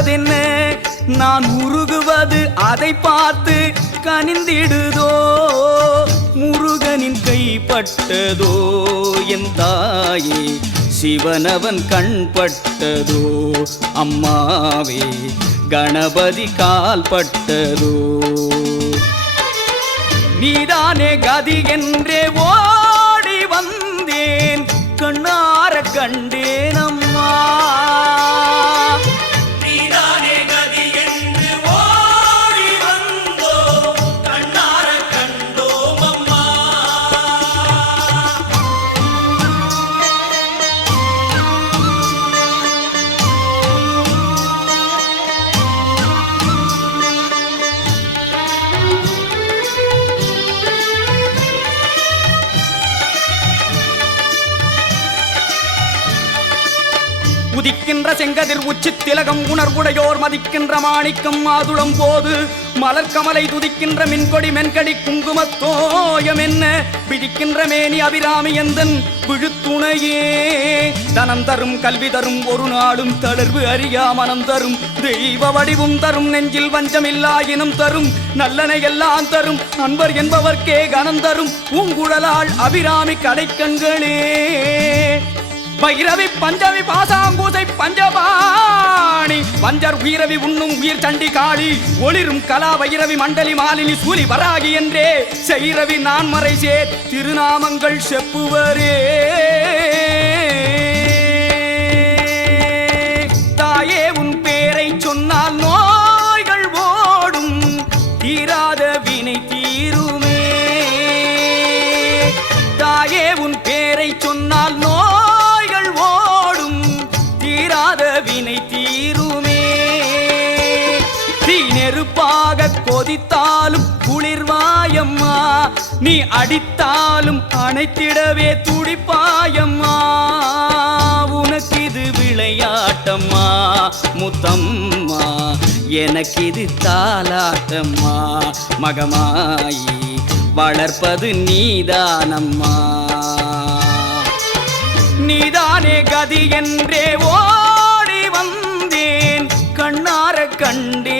சிவந்ததென்ன நான் உருகுவது அதை பார்த்து கனிந்திடுதோ? முருகனின் கைப்பட்டதோ என் தாயே? சிவனவன் கண்பட்டதோ? அம்மாவே கணபதி கால்பட்டதோ? நீதானே கதி என்றே ஓடி வந்தேன். கண்ணார கண்டே செங்கதிர் உச்சி திலகம் உணர்வுடையோர் மதிக்கின்ற மாணிக்கம் மாதுளம் போது மலர்கமலை துதிக்கின்ற மின்கொடி மென்கடி குங்குமத்தோயம் என்ன? பிடிக்கின்ற மேனி அபிராமி எந்தன் விழுத்துணையே? தனம் தரும் கல்வி தரும் ஒரு நாளும் தளர்வு அறியா மனம் தரும். தெய்வ வடிவும் தரும் நெஞ்சில் வஞ்சமில்லா இனம் தரும். நல்லனை எல்லாம் தரும் அன்பர் என்பவர்க்கே கனம் தரும். பூங்குழலாள் அபிராமி கடைக்கண்களே. பைரவி பஞ்சவி பாசாங்கூசை பஞ்சபாணி. பஞ்சர் உயிரவி உண்ணும் உயிர் சண்டி காளி. ஒளிரும் கலா வைரவி மண்டலி மாலினி சூலி வராகி என்றே. செய்ரவி நான் மறை திருநாமங்கள் செப்புவரே. வாசித்தாலும் குளிர்வாயம்மா. நீ அடித்தாலும் அணைத்திடவே துடிப்பாயம்மா. உனக்கு இது விளையாட்டம்மா முத்தம்மா. எனக்கு இது தாலாட்டம்மா மகமாயி வளர்ப்பது நீதானம்மா. நீதானே கதி என்றே ஓடி வந்தேன். கண்ணார கண்டே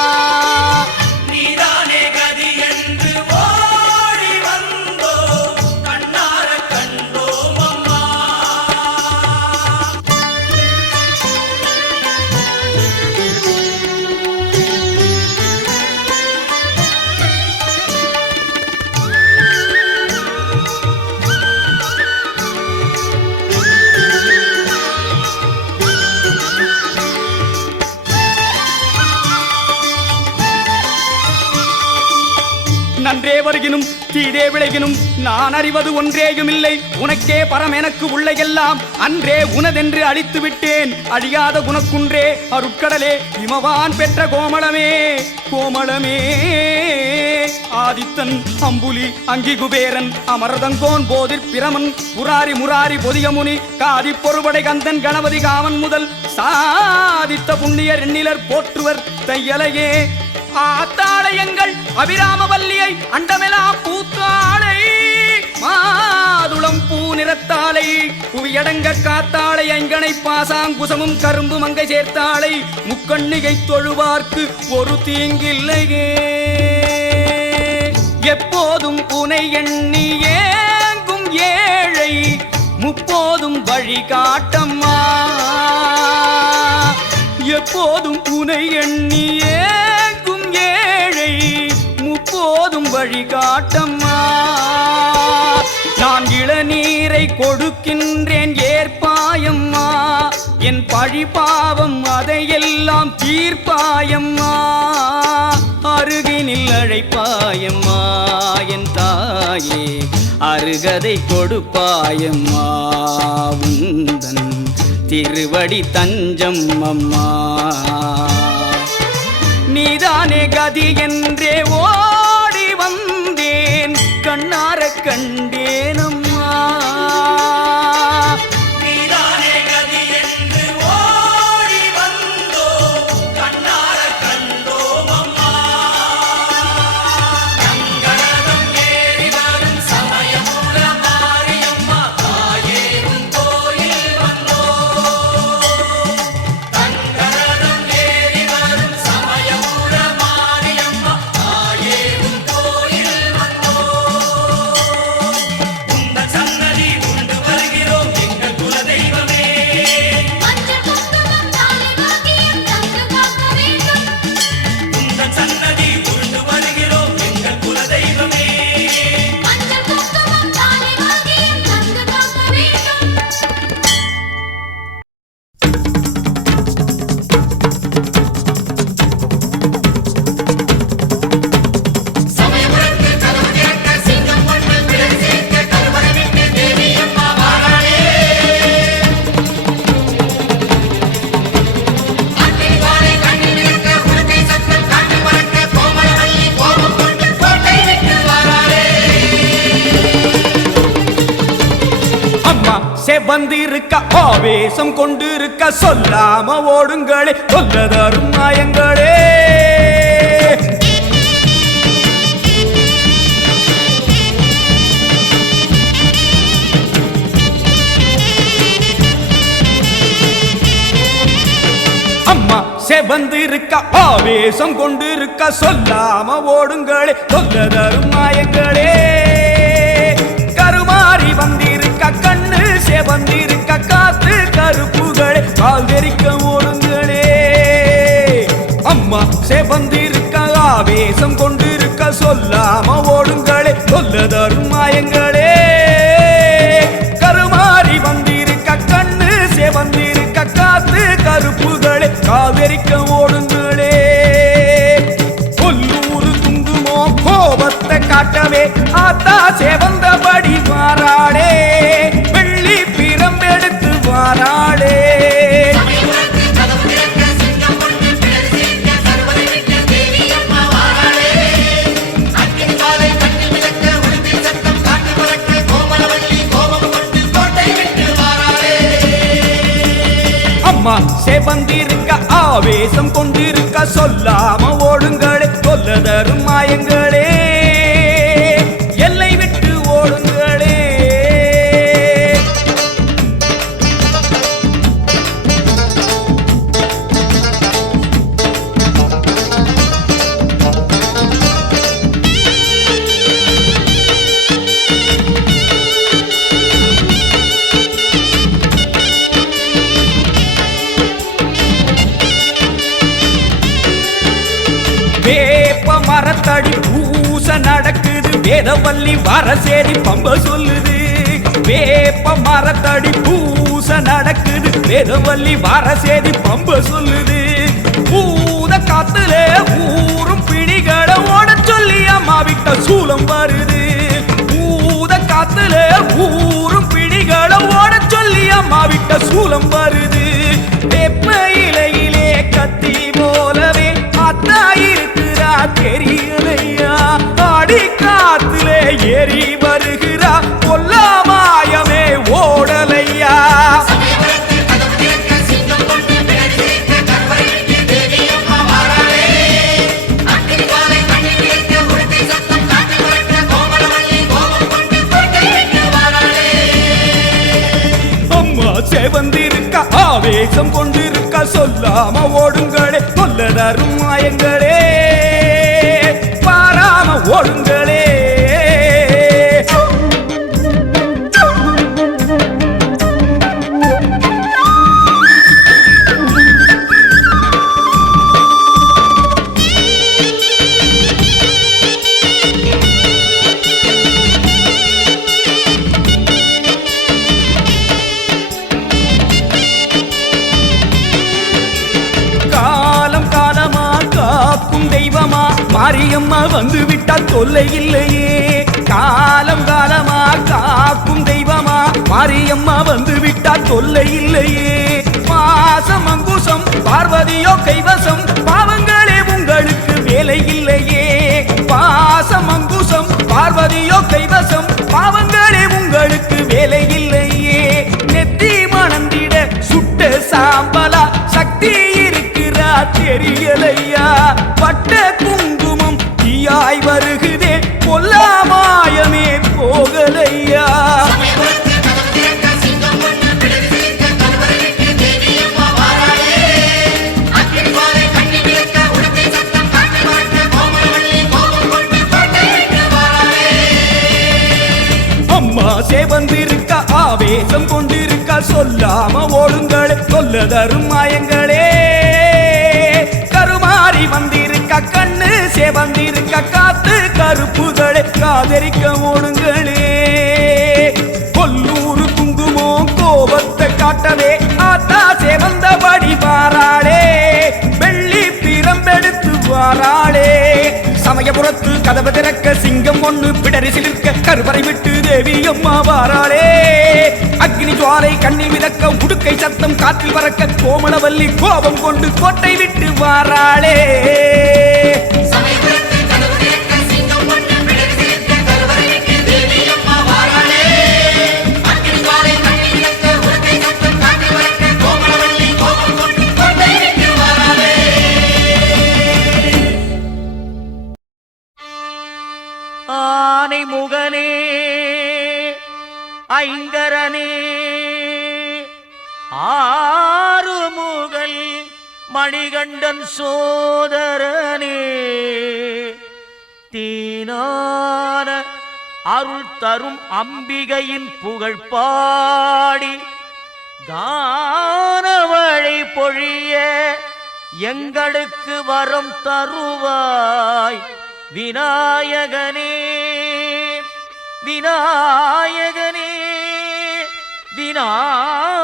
ஒன்றே வருகினும் தீதே விளைகினும் நான் அறிவது ஒன்றேயும் இல்லை உனக்கே பரம் எனக்கு உள்ள எல்லாம் அன்றே உனதென்று அழித்து விட்டேன் அழியாத குணக்குன்றே அருட்கடலே இமவான் பெற்ற கோமளமே கோமளமே. ஆதித்தன் அம்புலி அங்கி குபேரன் அமரதங்கோன் போதிற் பிரமன் புராரி முராரி பொதியமுனி காதி பொறுபடை கந்தன் கணபதி காவன் முதல் சாதித்த புண்ணியர் எண்ணிலர் போற்றுவர் தையலையே. ஆத்தாளையங்கள் அபிராம அண்டமெலாம் பூத்தாளை மாதுளம் பூ நிறத்தாளை புவியடங்க காத்தாளை ஐங்கனை பாசாங்குசமும் கரும்பு மங்கை சேர்த்தாளை முக்கண்ணிகை தொழுவார்க்கு ஒரு தீங்கில்லையே. எப்போதும் உனை எண்ணி ஏங்கும் ஏழை முப்போதும் வழி காட்டம்மா. எப்போதும் உனை எண்ணி ஏங்கும் போதும் வழிகாட்டம்மா. நான் இளநீரை கொடுக்கின்றேன் ஏற்பாயம்மா. என் பழிபாவம் அதையெல்லாம் தீர்ப்பாயம்மா. அருகினில் அழைப்பாயம்மா என் தாயே அருகதை கொடுப்பாயம்மா. உந்தன் திருவடி தஞ்சம் அம்மா நீதானே கதி என்றே ஓ இருக்க ஆவேசம் கொண்டு இருக்க சொல்லாம ஓடுங்களே சொல்ல தருமாயங்களே கருமாறி வந்திருக்க கண்ணு செவந்திருக்க காத்து கருப்புகளே கால் தெரிக்க ஓடுங்களே. அம்மா செவந்திருக்க ஆவேசம் கொண்டு இருக்க சொல்லாம ஓடுங்களே சொல்ல தரும் வேதவல்லி வர சேதி பம்ப சொல்லுது. பூத காத்துல ஊரும் பிடிகளை ஓட சொல்லி அம்மா விட்ட சூலம் வருது. பூத காத்துல ஊரும் பிடிகளை ஓட சொல்லி அம்மா விட்ட சூலம் வருது. வெப்ப இலையிலே கத்தி போலவே அத்தா இருக்கிறா தெரியும் சொல்லாம வந்துவிட்டால் வந்து விட்டால் தொல்லை இல்லையே காலம் காலமா காக்கும் தெய்வமா? மாரியம்மா வந்து விட்டால் தொல்லை இல்லையே மாசம் அங்குசம் பார்வதியோ கைவசம் பாவங்களே உங்களுக்கு வேலை இல்லையே பாசம் அங்குசம் பார்வதியோ கைவசம் பாவங்களே உங்களுக்கு வேலை இல்லையே நெத்தி மணந்திட சுட்ட சாம்பலா சக்தி இருக்கிறா தெரியலையா? பட்ட குங்க சொல்லாம சொல்ல தரும் மாயங்களே. கருமாறி வந்திருக்க கண்ணு சேவந்திருக்க காத்து கருப்புகளே காதரிக்க ஓடுங்களே. கொல்லூர் குங்குமோ கோபத்தை காட்டவே ஆத்தா சேவந்தபடி வாராளே வெள்ளி பிரம்பெடுத்து வாராளே. சமயபுரத்து கதவு திறக்க சிங்கம் ஒன்று பிடரி சிலிர்க்க கருவறை விட்டு தேவி அம்மா வாராளே. அக்னி ஜுவாலை கண்ணில் மிதக்க உடுக்கை சத்தம் காற்றில் பறக்க கோமளவல்லி கோபம் கொண்டு கோட்டை விட்டு வாராளே. ஆனை முகனே ஐங்கரனே. ஆறுமுகல் மணிகண்டன் சோதரனே. தீனான அருள் தரும் அம்பிகையின் புகழ் பாடி கானவழி பொழிய எங்களுக்கு வரம் தருவாய் விநாயகனே. விநாயகனே விநாயகனே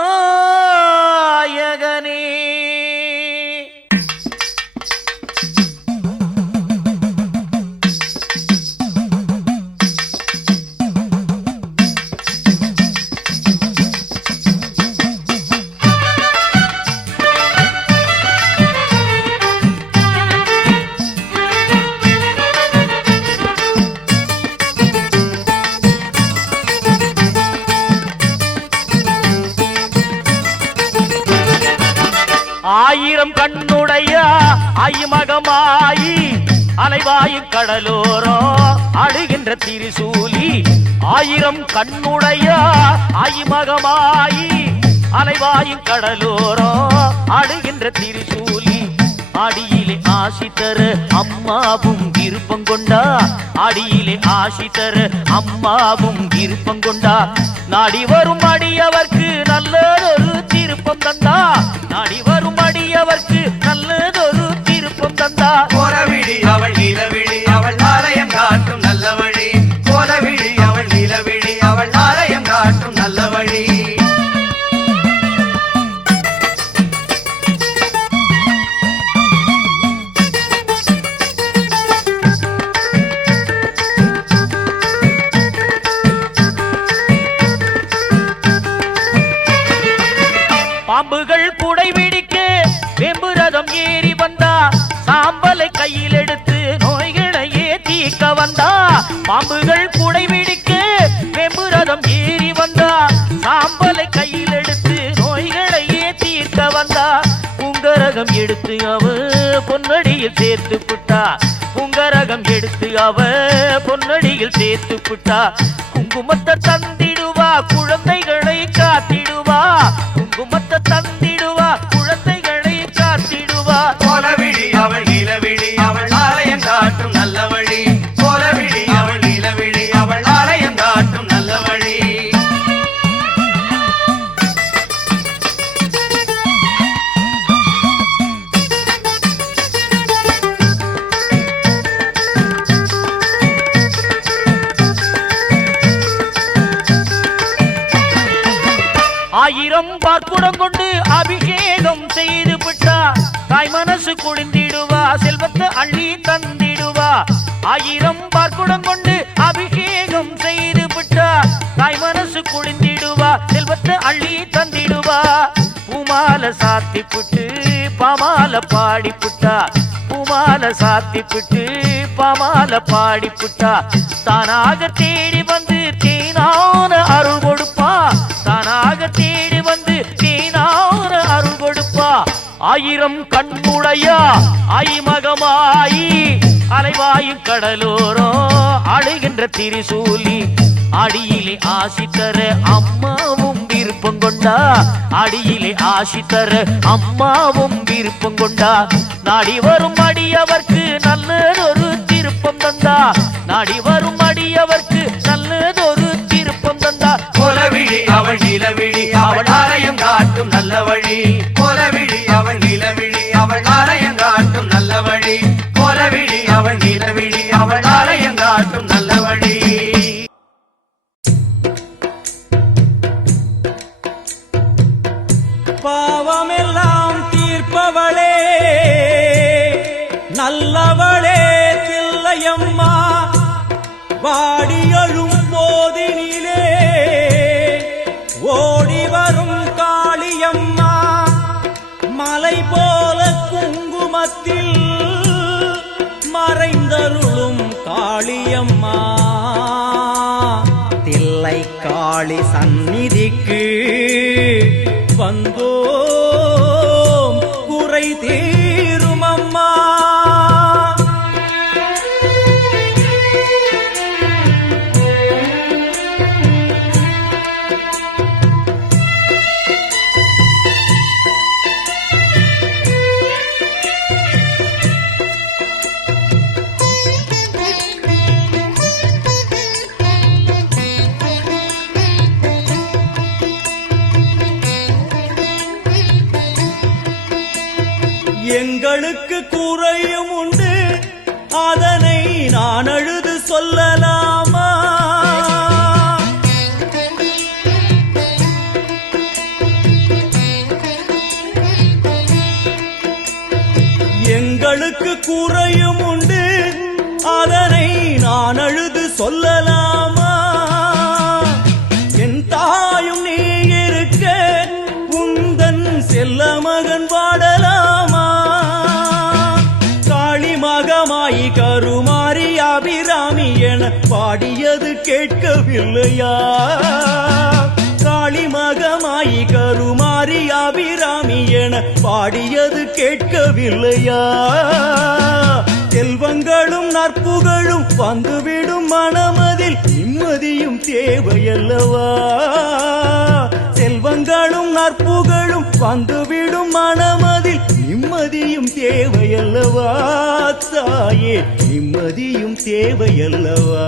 அலைவாயு கடலோரோ அழுகின்ற திரிசூலி ஆயிரம் கண்ணுடைய ஐமகமாயி அலைவாயு கடலோரோ அழுகின்ற திரிசூலி. அடியிலே ஆசி தர அம்மாவும் விருப்பம் கொண்டா அடியிலே ஆசி தர அம்மாவும் விருப்பம் கொண்டா. நாடி வரும் அடியவர்க்கு நல்லதொரு திருப்பம் தந்தா நாடி வரும் அடியவர்க்கு நல்லதொரு திருப்பம் தந்தா கோலவிழி அவள் நிலவிழி அவள் ஆலயம் காட்டும் நல்ல வழி. கோலவிழி அவள் நிலவிழி அவள் ஆலயம் காட்டும் நல்ல வழி. வந்தா பாம்புகள் குடை பிடிக்க வெம்புரதம் ஏறி வந்தா சாம்பலை கையில் எடுத்து நோய்களையே தீர்க்க வந்தா உங்கரகம் எடுத்து அவ பொன்னடியில் சேர்த்து புட்டா உங்கரகம் எடுத்து அவ பொன்னடியில் சேர்த்து புட்டா குங்குமத்தை தந்திடுவா குழந்தைகளை காத்திடுவா குங்குமத்தை தந்திடுவா குழந்தைகளை காத்திடுவா. ஆயிரம் பார்க்குடம் கொண்டு அபிஷேகம் செய்து விட்டா தாய் மனசு குடிந்திடுவா செல்வத்தை அள்ளி தந்திடுவா. ஆயிரம் பார்க்குடம் கொண்டு அபிஷேகம் செய்து விட்டா தாய் மனசு குடிந்திடுவா செல்வத்தை அள்ளி தந்திடுவா. பூமால சாத்தி புட்டு பமால பாடி புட்டா பூமால சாத்தி புட்டு பமால பாடி புட்டா தானாக தேடி வந்து தீனான அருள் கொடுப்பா. தானாக தேடி வந்து தீனான அருள் கொடுப்பா. ஆயிரம் கண்ணுடையா ஐமகமாயி அலைவாயும் கடலோரோ அழுகின்ற திரிசூலி அடியிலே ஆசி தர அம்மாவும் விருப்பம் கொண்டா அடியிலே ஆசி தர அம்மாவும் விருப்பம் கொண்டா. நாடி வரும் அடியவர்க்கு நல்லதொரு திருப்பம் தந்தா. நாடி வரும் அடியவர்க்கு நல்லதொரு திருப்பம் தந்தா. கோலவிழி அவள் நிலவிழி அவள் ஆலயம் காட்டும் நல்ல வழி. கோலவிழி அவள் நிலவிழி அவள் ஆலயம் காட்டும் நல்ல வழி. கோலவிழி அவள் நிலவிழி வாடியழும் போதினிலே ஓடி வரும் காளியம்மா மலை போல குங்குமத்தில் மறைந்தருளும் காளியம்மா. தில்லை காளி சந்நிதிக்கு வந்தோ குறையும் உண்டு. அதனை நான் அழுது சொல்லலாமா? என் தாயும் நீ இருக்க உந்தன் செல்ல மகன் பாடலாமா காளி மகமாயி கருமாறி அபிராமி என பாடியது கேட்கவில்லையா? காளி மகமாயி கருமா அபிராமி என பாடியது கேட்கவில்லையா? செல்வங்களும் நற்புகழும் வந்துவிடும் மனமதில் நிம்மதியும் தேவையல்லவா? செல்வங்களும் நற்புகழும் வந்துவிடும் மனமதில் நிம்மதியும் தேவையல்லவா? தாயே நிம்மதியும் தேவையல்லவா?